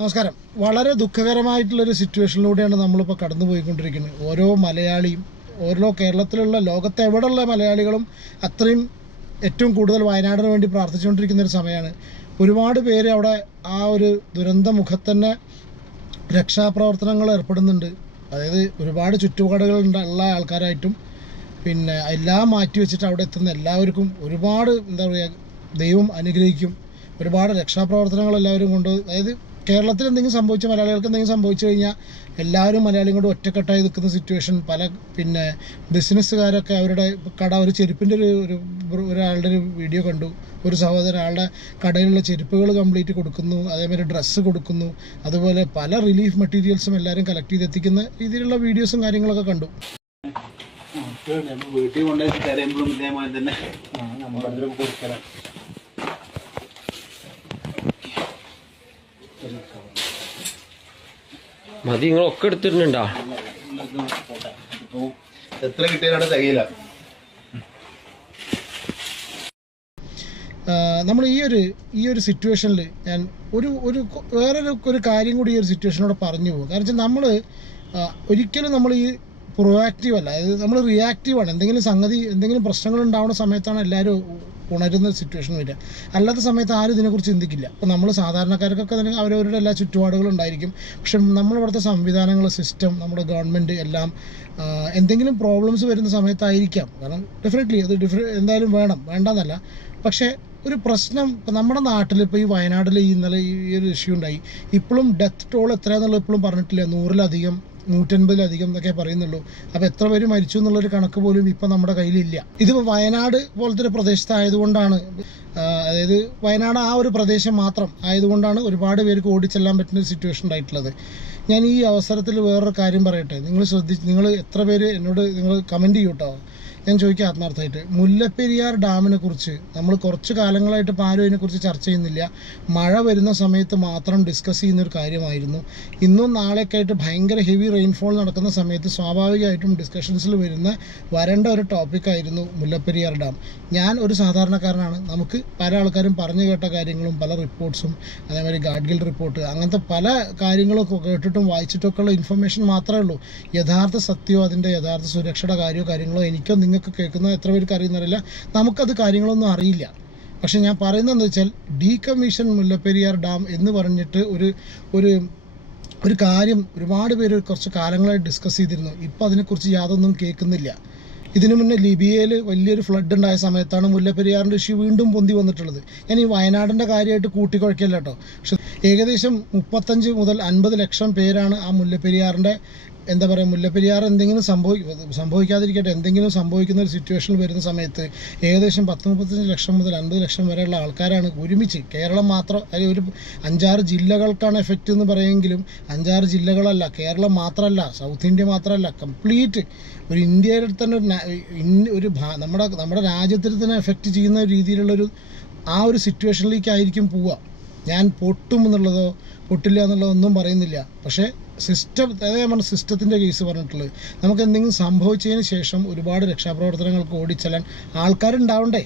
നമസ്കാരം. വളരെ ദുഃഖകരമായിട്ടുള്ളൊരു സിറ്റുവേഷനിലൂടെയാണ് നമ്മളിപ്പോൾ കടന്നു പോയിക്കൊണ്ടിരിക്കുന്നത്. ഓരോ മലയാളിയും, ഓരോ കേരളത്തിലുള്ള ലോകത്തെ എവിടെയുള്ള മലയാളികളും അത്രയും ഏറ്റവും കൂടുതൽ വയനാടിന് വേണ്ടി പ്രാർത്ഥിച്ചുകൊണ്ടിരിക്കുന്നൊരു സമയമാണ്. ഒരുപാട് പേര് അവിടെ ആ ഒരു ദുരന്ത മുഖത്തന്നെ രക്ഷാപ്രവർത്തനങ്ങൾ ഏർപ്പെടുന്നുണ്ട്. അതായത് ഒരുപാട് ചുറ്റുപാടുകളുള്ള ആൾക്കാരായിട്ടും പിന്നെ എല്ലാം മാറ്റി വെച്ചിട്ട് അവിടെ എത്തുന്ന എല്ലാവർക്കും ഒരുപാട് ദൈവം അനുഗ്രഹിക്കും. ഒരുപാട് രക്ഷാപ്രവർത്തനങ്ങൾ എല്ലാവരും കൊണ്ട്, അതായത് കേരളത്തിൽ എന്തെങ്കിലും സംഭവിച്ച മലയാളികൾക്ക് എന്തെങ്കിലും സംഭവിച്ചു കഴിഞ്ഞാൽ എല്ലാവരും മലയാളിയും കൊണ്ട് ഒറ്റക്കെട്ടായി നിൽക്കുന്ന സിറ്റുവേഷൻ. പിന്നെ ബിസിനസ്സുകാരൊക്കെ അവരുടെ കട, ഒരു ചെരുപ്പിൻ്റെ ഒരാളുടെ ഒരു വീഡിയോ കണ്ടു. ഒരു സഹോദരൻ ആളുടെ കടയിലുള്ള ചെരുപ്പുകൾ കംപ്ലീറ്റ് കൊടുക്കുന്നു, അതേമാതിരി ഡ്രസ്സ് കൊടുക്കുന്നു, അതുപോലെ പല റിലീഫ് മെറ്റീരിയൽസും എല്ലാവരും കളക്ട് ചെയ്തെത്തിക്കുന്ന രീതിയിലുള്ള വീഡിയോസും കാര്യങ്ങളൊക്കെ കണ്ടു. വീട്ടിൽ കൊണ്ടുപോയി തരുമ്പോഴും ഇതേപോലെ തന്നെ മതി. നിങ്ങളൊക്കെ എടുത്തിട്ടുണ്ടാ? എത്ര കിട്ടിയാലും തികയില്ല. നമ്മൾ ഈ ഒരു സിറ്റുവേഷനിൽ ഞാൻ വേറൊരു കാര്യം കൂടി ഈ ഒരു സിറ്റുവേഷനോട് പറഞ്ഞു പോകും. കാരണം വെച്ചാൽ നമ്മൾ ഒരിക്കലും നമ്മൾ ഈ പ്രൊആക്റ്റീവ് അല്ല, അതായത് നമ്മൾ റിയാക്റ്റീവാണ്. എന്തെങ്കിലും പ്രശ്നങ്ങൾ ഉണ്ടാവുന്ന സമയത്താണ് എല്ലാവരും ഉണരുന്ന സിറ്റുവേഷൻ വരിക. അല്ലാത്ത സമയത്ത് ആരും ഇതിനെക്കുറിച്ച് ചിന്തിക്കില്ല. അപ്പോൾ നമ്മൾ സാധാരണക്കാർക്കൊക്കെ അവരവരുടെ എല്ലാ ചുറ്റുപാടുകളും ഉണ്ടായിരിക്കും. പക്ഷെ നമ്മളിവിടുത്തെ സംവിധാനങ്ങൾ, സിസ്റ്റം, നമ്മുടെ ഗവൺമെൻറ് എല്ലാം എന്തെങ്കിലും പ്രോബ്ലംസ് വരുന്ന സമയത്തായിരിക്കാം. കാരണം ഡെഫിനറ്റ്ലി അത് എന്തായാലും വേണ്ടെന്നല്ല. പക്ഷേ ഒരു പ്രശ്നം ഇപ്പം നമ്മുടെ നാട്ടിൽ, ഇപ്പോൾ ഈ വയനാട്ടിൽ ഇന്നലെ ഈ ഒരു ഇഷ്യൂ ഉണ്ടായി. ഇപ്പോഴും ഡെത്ത് ടോൾ എത്രയാണെന്നുള്ളത് ഇപ്പോഴും പറഞ്ഞിട്ടില്ല. 100-ലധികം 150-ലധികം എന്നൊക്കെ പറയുന്നുള്ളൂ. അപ്പോൾ എത്ര പേര് മരിച്ചു എന്നുള്ളൊരു കണക്ക് പോലും ഇപ്പം നമ്മുടെ കയ്യിലില്ല. ഇതിപ്പോൾ വയനാട് പോലത്തെ ഒരു പ്രദേശത്തായതുകൊണ്ടാണ്, അതായത് വയനാട് ആ ഒരു പ്രദേശം മാത്രം ആയതുകൊണ്ടാണ് ഒരുപാട് പേർക്ക് ഓടിച്ചെല്ലാൻ പറ്റുന്ന ഒരു സിറ്റുവേഷൻ ഉണ്ടായിട്ടുള്ളത്. ഞാൻ ഈ അവസരത്തിൽ വേറൊരു കാര്യം പറയട്ടെ. നിങ്ങൾ എത്ര പേര് എന്നോട് കമൻറ്റ് ചെയ്യൂ കേട്ടോ. ഞാൻ ചോദിക്കാം ആത്മാർത്ഥമായിട്ട്, മുല്ലപ്പെരിയാർ ഡാമിനെ കുറിച്ച് നമ്മൾ കുറച്ച് കാലങ്ങളായിട്ട് ഇപ്പോൾ ആരും അതിനെക്കുറിച്ച് ചർച്ച ചെയ്യുന്നില്ല. മഴ വരുന്ന സമയത്ത് മാത്രം ഡിസ്കസ് ചെയ്യുന്നൊരു കാര്യമായിരുന്നു. ഇന്നും നാളെയൊക്കെ ആയിട്ട് ഭയങ്കര ഹെവി റെയിൻഫോൾ നടക്കുന്ന സമയത്ത് സ്വാഭാവികമായിട്ടും ഡിസ്കഷൻസിൽ വരേണ്ട ഒരു ടോപ്പിക്കായിരുന്നു മുല്ലപ്പെരിയാർ ഡാം. ഞാൻ ഒരു സാധാരണക്കാരനാണ്. നമുക്ക് പല ആൾക്കാരും പറഞ്ഞു കേട്ട കാര്യങ്ങളും പല റിപ്പോർട്ട്സും, അതേമാതിരി ഗാഡ്ഗിൽ റിപ്പോർട്ട്, അങ്ങനത്തെ പല കാര്യങ്ങളൊക്കെ കേട്ടിട്ടും വായിച്ചിട്ടൊക്കെ ഉള്ള ഇൻഫർമേഷൻ മാത്രമേ ഉള്ളൂ. യഥാർത്ഥ സത്യമോ അതിൻ്റെ യഥാർത്ഥ സുരക്ഷയുടെ കാര്യങ്ങളോ എനിക്കോ നിങ്ങൾക്ക് കേൾക്കുന്നത് എത്ര പേർക്ക് അറിയുന്നറിയില്ല. നമുക്കത് കാര്യങ്ങളൊന്നും അറിയില്ല. പക്ഷെ ഞാൻ പറയുന്നതെന്ന് വെച്ചാൽ, ഡീകമ്മീഷൻ മുല്ലപ്പെരിയാർ ഡാം എന്ന് പറഞ്ഞിട്ട് ഒരു കാര്യം ഒരുപാട് പേര് കുറച്ച് കാലങ്ങളായി ഡിസ്കസ് ചെയ്തിരുന്നു. ഇപ്പോൾ അതിനെക്കുറിച്ച് യാതൊന്നും കേൾക്കുന്നില്ല. ഇതിനു മുന്നേ ലിബിയയിൽ വലിയൊരു ഫ്ലഡ് ഉണ്ടായ സമയത്താണ് മുല്ലപ്പെരിയാറിൻ്റെ ഇഷ്യൂ വീണ്ടും പൊന്തി വന്നിട്ടുള്ളത്. ഞാൻ ഈ വയനാടിൻ്റെ കാര്യമായിട്ട് കൂട്ടിക്കുഴക്കില്ല കേട്ടോ. പക്ഷെ ഏകദേശം 35 മുതൽ 50 ലക്ഷം പേരാണ് ആ മുല്ലപ്പെരിയാറിൻ്റെ മുല്ലപ്പെരിയാർ എന്തെങ്കിലും സംഭവിക്കാതിരിക്കട്ടെ, എന്തെങ്കിലും സംഭവിക്കുന്ന ഒരു സിറ്റുവേഷനിൽ വരുന്ന സമയത്ത് ഏകദേശം 35 ലക്ഷം മുതൽ 50 ലക്ഷം വരെയുള്ള ആൾക്കാരാണ് ഒരുമിച്ച്. കേരളം മാത്രം, അല്ലെങ്കിൽ ഒരു 5-6 ജില്ലകൾക്കാണ് എഫക്റ്റ് എന്ന് പറയുമെങ്കിലും 5-6 ജില്ലകളല്ല, കേരളം മാത്രമല്ല, സൗത്ത് ഇന്ത്യ മാത്രമല്ല, കംപ്ലീറ്റ് ഒരു ഇന്ത്യയിൽ തന്നെ നമ്മുടെ രാജ്യത്തിൽ തന്നെ എഫക്റ്റ് ചെയ്യുന്ന രീതിയിലുള്ളൊരു ആ ഒരു സിറ്റുവേഷനിലേക്കായിരിക്കും പോവുക. ഞാൻ പൊട്ടുമെന്നുള്ളതോ പൊട്ടില്ല എന്നുള്ളതോ ഒന്നും പറയുന്നില്ല. പക്ഷേ സിസ്റ്റത്തിൻ്റെ കേസ് പറഞ്ഞിട്ടുള്ളത്, നമുക്ക് എന്തെങ്കിലും സംഭവിച്ചതിന് ശേഷം ഒരുപാട് രക്ഷാപ്രവർത്തനങ്ങൾക്ക് ഓടിച്ചെല്ലാൻ ആൾക്കാരുണ്ടാവണ്ടേ?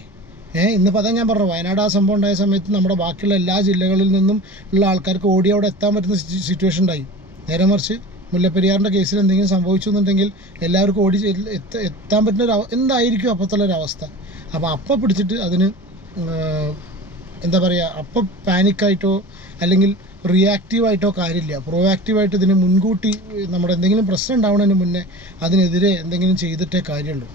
ഇന്നിപ്പോൾ അതാ ഞാൻ പറഞ്ഞു, വയനാട് ആ സംഭവം ഉണ്ടായ സമയത്ത് നമ്മുടെ ബാക്കിയുള്ള എല്ലാ ജില്ലകളിൽ നിന്നും ഉള്ള ആൾക്കാർക്ക് ഓടി അവിടെ എത്താൻ പറ്റുന്ന സിറ്റുവേഷൻ ഉണ്ടായി. നേരെ മറിച്ച് മുല്ലപ്പെരിയാറിൻ്റെ കേസിൽ എന്തെങ്കിലും സംഭവിച്ചു എന്നുണ്ടെങ്കിൽ എല്ലാവർക്കും എത്താൻ പറ്റുന്ന എന്തായിരിക്കും അപ്പോഴത്തുള്ളൊരവസ്ഥ? അപ്പോൾ പിടിച്ചിട്ട് അതിന് അപ്പം പാനിക്കായിട്ടോ അല്ലെങ്കിൽ റിയാക്റ്റീവായിട്ടോ കാര്യമില്ല. പ്രൊആക്റ്റീവായിട്ട് ഇതിന് മുൻകൂട്ടി നമ്മുടെ എന്തെങ്കിലും പ്രശ്നം ഉണ്ടാവുന്നതിന് മുന്നേ അതിനെതിരെ എന്തെങ്കിലും ചെയ്തിട്ടേ കാര്യമുള്ളൂ.